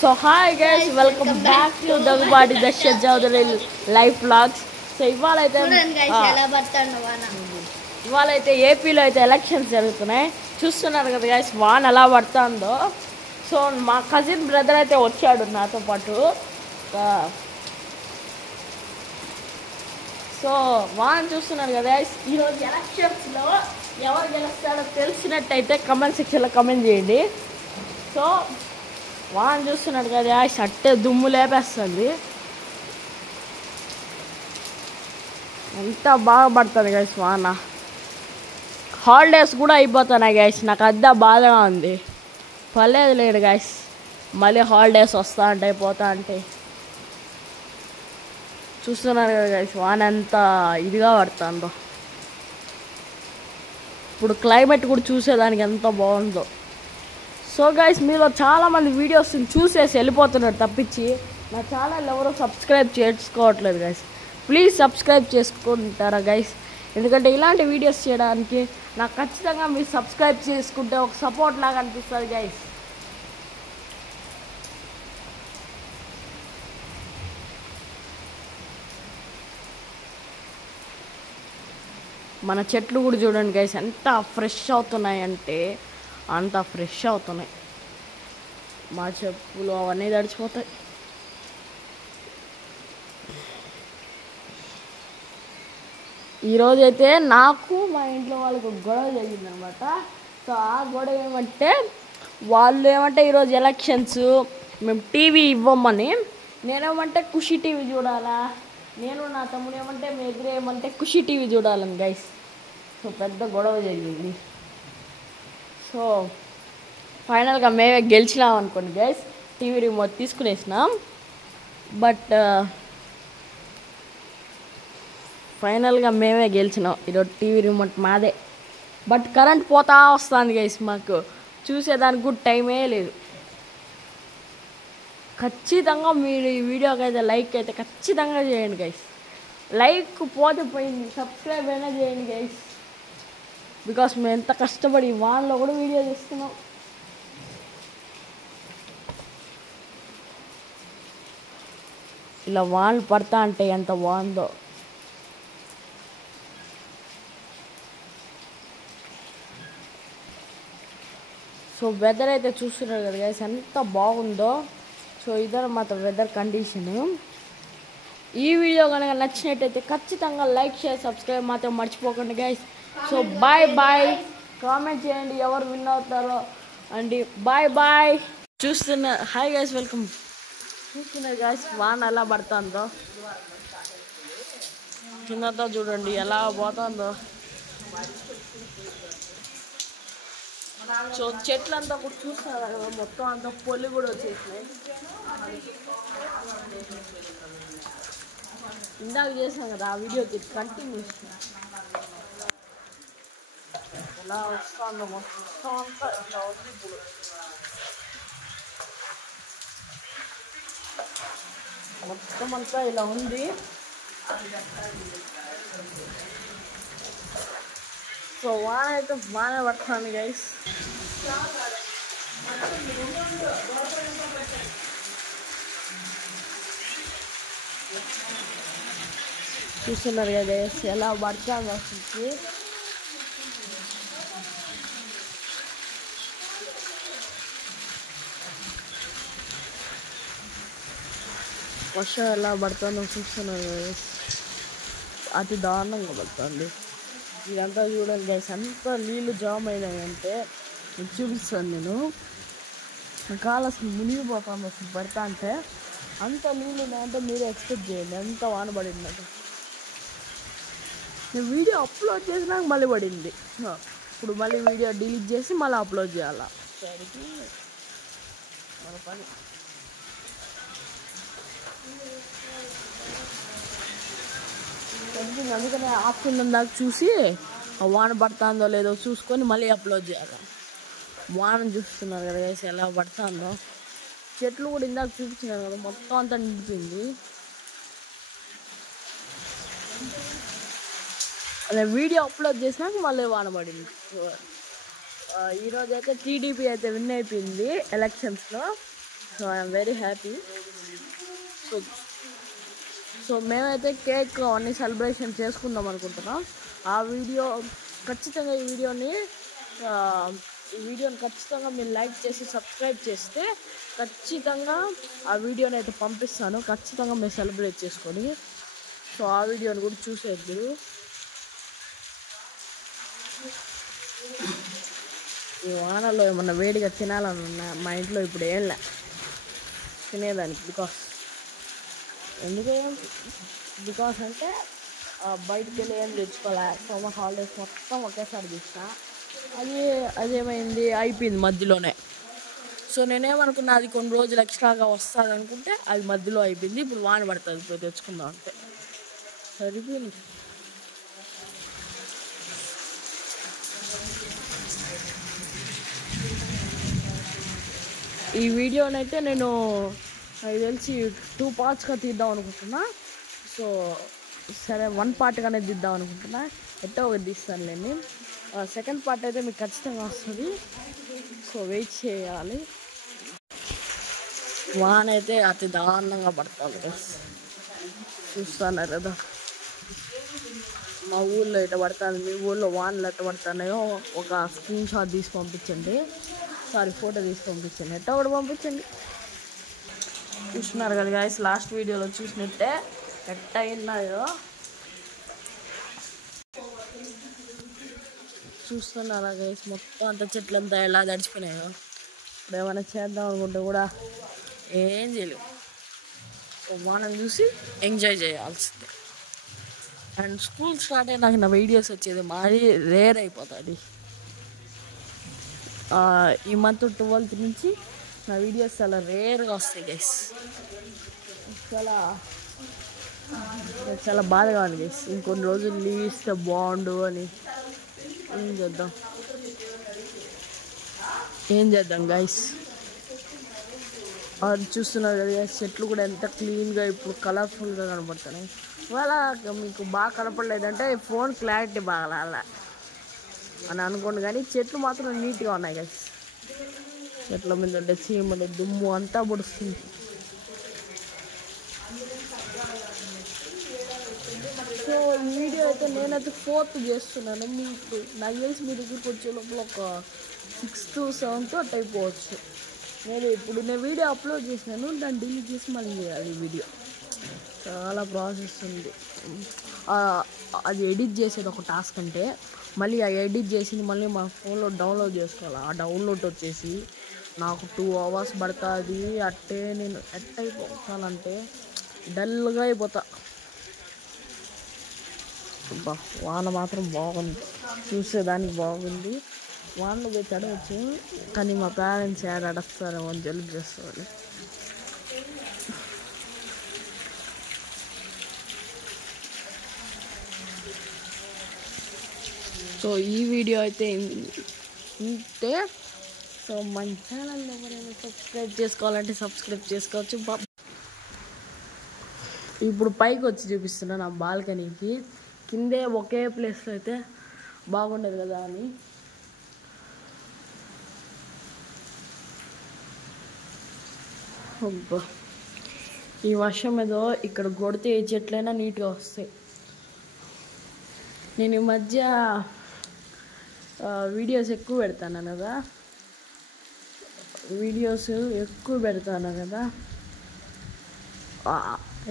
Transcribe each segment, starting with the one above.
So hi guys, welcome back to Dagubadi Dasha Chowdhury live vlogs. So ఇవాళైతే ఏపీలో అయితే elections జరుగుతున్నాయి. చూస్తున్నారు కదా గైస్, వాన్ ఎలా పడుతుందో. సో మా కజిన్ బ్రదర్ అయితే వచ్చాడు నాతో పాటు. సో వాన్ చూస్తున్నారు కదా గైస్, ఈరోజు ఎలక్షన్స్లో ఎవరు గెలుస్తాడో తెలిసినట్టయితే కమెంట్ సెక్షన్లో కమెంట్ చేయండి. సో వాన్ చూస్తున్నాడు కదా గైస్, అట్టే దుమ్ము లేపేస్తుంది. ఎంత బాగా పడుతుంది గైస్ వాన. హాలిడేస్ కూడా అయిపోతున్నాయి గైస్, నాకు అద్దా బాధగా ఉంది. పర్లేదు లేడు గైస్, మళ్ళీ హాలిడేస్ వస్తూ ఉంటాయి పోతా ఉంటాయి. చూస్తున్నారు కదా గైస్, వాన ఎంత ఇదిగా పడుతుందో. ఇప్పుడు క్లైమేట్ కూడా చూసేదానికి ఎంత బాగుందో. సో గైస్, మీలో చాలామంది వీడియోస్ చూసేసి వెళ్ళిపోతున్నారు తప్పించి నా ఛానల్ ఎవరో సబ్స్క్రైబ్ చేసుకోవట్లేదు గైస్. ప్లీజ్ సబ్స్క్రైబ్ చేసుకుంటారా గైస్, ఎందుకంటే ఇలాంటి వీడియోస్ చేయడానికి నాకు ఖచ్చితంగా మీరు సబ్స్క్రైబ్ చేసుకుంటే ఒక సపోర్ట్ లాగా అనిపిస్తుంది గైస్. మన చెట్లు కూడా చూడండి గైస్, ఎంత ఫ్రెష్ అవుతున్నాయి అంటే అంత ఫ్రెష్ అవుతున్నాయి. మా చెప్పులు అవన్నీ తడిచిపోతాయి. ఈరోజైతే నాకు మా ఇంట్లో వాళ్ళకి ఒక గొడవ జరిగిందనమాట. సో ఆ గొడవ ఏమంటే, వాళ్ళు ఏమంటే ఈరోజు ఎలక్షన్స్ మేము టీవీ ఇవ్వమని, నేనేమంటే ఖుషి టీవీ చూడాలా, నేను నా తమ్ముడు ఏమంటే మీ ఎదురు ఏమంటే ఖుషి టీవీ చూడాలని గైస్. సో పెద్ద గొడవ జరిగింది. సో ఫైనల్గా మేమే గెలిచినాం అనుకోండి గైస్, టీవీ రిమోట్ తీసుకునేసినాం. బట్ ఫైనల్గా మేమే గెలిచినాం. ఈరోజు టీవీ రిమోట్ మాదే. బట్ కరెంట్ పోతా వస్తుంది గైస్, మాకు చూసేదానికి కూడా టైమే లేదు. ఖచ్చితంగా మీరు ఈ వీడియోకి అయితే లైక్ అయితే ఖచ్చితంగా చేయండి గైస్. లైక్ పోతే పోయింది, సబ్స్క్రైబ్ అయినా చేయండి గైస్. బికాస్ మేము ఎంత కష్టపడి వాన్లో కూడా వీడియో చేస్తున్నాం. ఇలా వాన్లు పడతా అంటే ఎంత బాగుందో. సో వెదర్ అయితే చూస్తున్నారు కదా గైస్, ఎంత బాగుందో. సో ఇదన్నమాట వెదర్ కండిషను. ఈ వీడియో కనుక నచ్చినట్టయితే ఖచ్చితంగా లైక్ షేర్ సబ్స్క్రైబ్ మాత్రం మర్చిపోకండి guys. So bye bye, comment చేయండి ఎవరు విన్ అవుతారో అండి. Bye bye. Hi guys, welcome. చూస్తున్నారు గైస్ వాన ఎలా పడుతుందో, కిందతో చూడండి ఎలా పోతుందో. సో చెట్లంతా కూడా చూస్తున్నారు కదా, మొత్తం అంతా పొల్లి కూడా వచ్చేసినాయి. ఇందాక చేసాం కదా ఆ వీడియోకి కంటిన్యూషన్ ఎలా వస్తుందో మొత్తం అంతా ఇలా ఉంది. ఇప్పుడు మొత్తం అంతా ఇలా ఉంది. సో వాన అయితే బాగానే పడుతుంది గైస్. చూస్తున్నారు కదా గైస్ ఎలా పడుతుంది అసలు. వర్షం ఎలా పడుతుందో చూస్తున్నారు గైస్, అతి దారుణంగా పడుతుంది. ఇదంతా చూడండి గైస్, అంతా నీళ్ళు జామ్ అయినాయంటే మీకు చూపిస్తాను నేను. కాలు అసలు మునిగిపోతాను అసలు పడతా అంటే. అంత నీళ్ళు ఉన్నాయంటే మీరే ఎక్స్పెక్ట్ చేయండి ఎంత వాన పడిందంటే. నేను వీడియో అప్లోడ్ చేసినాక మళ్ళీ పడింది. ఇప్పుడు మళ్ళీ వీడియో డిలీట్ చేసి మళ్ళీ అప్లోడ్ చేయాలా, సరికి మన పని. అందుకనే ఆఫ్టర్నూన్ దాకా చూసి వాన పడుతుందో లేదో చూసుకొని మళ్ళీ అప్లోడ్ చేయాలి. వాన చూస్తున్నారు కదా గైస్ ఎలా పడుతుందో. చెట్లు కూడా ఇందాక చూపించినారు కదా, మొత్తం అంతా నిండిపోయింది. అదే వీడియో అప్లోడ్ చేసినాక మళ్ళీ వాన పడింది. ఈరోజు అయితే టీడీపీ అయితే విన్ అయిపోయింది ఎలక్షన్స్లో. So I'm very happy. So so మేమైతే కేక్ అన్ని సెలబ్రేషన్ చేసుకుందాం అనుకుంటున్నాం. ఆ వీడియో ఖచ్చితంగా ఈ వీడియోని ఖచ్చితంగా మీరు లైక్ చేసి సబ్స్క్రైబ్ చేస్తే ఖచ్చితంగా ఆ వీడియోని అయితే పంపిస్తాను. ఖచ్చితంగా మీరు సెలబ్రేట్ చేసుకొని సో ఆ వీడియోని కూడా చూసేద్దు. ఈ వానలో ఏమన్నా వేడిగా తినాలని ఉన్నా మా ఇంట్లో ఇప్పుడు ఏం లే తినేదానికి. బికాస్ అంటే బయటికి వెళ్ళి ఏం తెచ్చుకోలే. సమ్మర్ హాలిడేస్ మొత్తం ఒకేసారి తీసిన. అదేమైంది అయిపోయింది మధ్యలోనే. సో నేనేమనుకున్నా అది కొన్ని రోజులు ఎక్స్ట్రాగా వస్తుంది అనుకుంటే అది మధ్యలో అయిపోయింది. ఇప్పుడు వాన పడుతుంది పోయి తెచ్చుకుందాం అంటే సరిపోయింది. ఈ వీడియోనైతే నేను నాకు తెలిసి 2 పార్ట్స్గా తీద్దాం అనుకుంటున్నా. సో సరే 1 పార్ట్గానే తీద్దాం అనుకుంటున్నా. ఎట్టో ఒకటి తీస్తానులేండి. సెకండ్ పార్ట్ అయితే మీకు ఖచ్చితంగా వస్తుంది. సో వెయిట్ చేయాలి. వాన అయితే అతి దారుణంగా పడుతుంది. చూస్తున్నారు కదా మా ఊళ్ళో ఎట్ట పడుతుంది, మీ ఊళ్ళో వానలు ఎట్ట పడుతున్నాయో ఒక స్క్రీన్ షాట్ తీసి పంపించండి. ఫోటో తీసి పంపించండి. ఎట్ట ఒకటి పంపించండి. చూస్తున్నారు కదా గైస్, లాస్ట్ వీడియోలో చూసినట్టే ఎట్ట అయినాయో చూస్తున్నారా గైస్. మొత్తం అంత చెట్లంతా ఎలా తడిచిపోయినాయో. ఇప్పుడు ఏమైనా చేద్దాం అనుకుంటే కూడా ఏం చేయలేము. వానని చూసి ఎంజాయ్ చేయాల్సిందే. అండ్ స్కూల్ స్టార్ట్ అయినాక నా వీడియోస్ వచ్చేది మరీ రేర్ అయిపోతుంది. ఈ మంత్ 12th నుంచి నా వీడియోస్ చాలా రేర్గా వస్తాయి గైస్. చాలా బాధగా ఉంది గైస్. ఇంకొన్ని రోజులు లీవ్ ఇస్తే బాగుండు అని. ఏం చేద్దాం గైస్. అది చూస్తున్నారు కదా గైస్, చెట్లు కూడా ఎంత క్లీన్గా ఇప్పుడు కలర్ఫుల్గా కనబడుతున్నాయి. ఇవాళ మీకు బాగా కనపడలేదంటే ఫోన్ క్లారిటీ బాగా అని అనుకోండి, కానీ చెట్లు మాత్రం నీట్గా ఉన్నాయి గైస్. చెట్ల మీద ఉండే చీమలు దుమ్ము అంతా పొడుస్తుంది. సో ఈ వీడియో అయితే నేనైతే 4th చేస్తున్నాను. మీకు నాకు తెలిసి మీ దగ్గరికి వచ్చే లోపల ఒక 6th 7th అట్ అయిపోవచ్చు. నేను వీడియో అప్లోడ్ చేసినాను, దాన్ని డిలీట్ చేసి మళ్ళీ చేయాలి. ఈ వీడియో చాలా ప్రాసెస్ ఉంది. అది ఎడిట్ చేసేది ఒక టాస్క్ అంటే మళ్ళీ ఆ ఎడిట్ చేసింది మళ్ళీ మా ఫోన్లో డౌన్లోడ్ చేసుకోవాలి. ఆ డౌన్లోడ్ వచ్చేసి నాకు 2 hours పడుతుంది. అట్టే నేను అయిపోతానంటే డల్గా అయిపోతా. వాన మాత్రం బాగుంది, చూసేదానికి బాగుంది. వానలో పోయి తడవచ్చు, కానీ మా పేరెంట్స్ యాడ్ అడస్తారేమో అని జలుబు చేస్తారు. సో ఈ వీడియో అయితే ఇంతే. సో మన ఛానల్ ఎవరైనా సబ్స్క్రైబ్ చేసుకోవాలంటే సబ్స్క్రైబ్ చేసుకోవచ్చు. ఇప్పుడు పైకి వచ్చి చూపిస్తున్నా నా బాల్కనీకి. కిందే ఒకే ప్లేస్లో అయితే బాగుండదు కదా అని. ఈ వర్షం ఏదో ఇక్కడ కొడితే ఏ చెట్లైనా నీట్గా వస్తాయి. నేను ఈ మధ్య వీడియోస్ ఎక్కువ పెడతాను కదా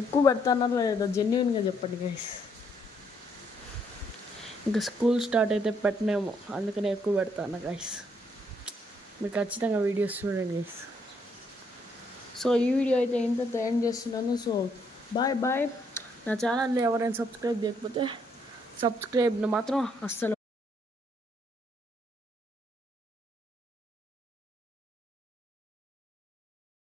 ఎక్కువ పెడతానో లేదో జెన్యూన్గా చెప్పండి గైస్. ఇంకా స్కూల్ స్టార్ట్ అయితే పెట్టనేమో, అందుకనే ఎక్కువ పెడతాను గైస్. మీరు ఖచ్చితంగా వీడియోస్ చూడండి గైస్. సో ఈ వీడియో అయితే ఇంతతో ఎండ్ చేస్తున్నాను. So bye. నా ఛానల్ని ఎవరైనా సబ్స్క్రైబ్ చేయకపోతే సబ్స్క్రైబ్ని మాత్రం అస్సలు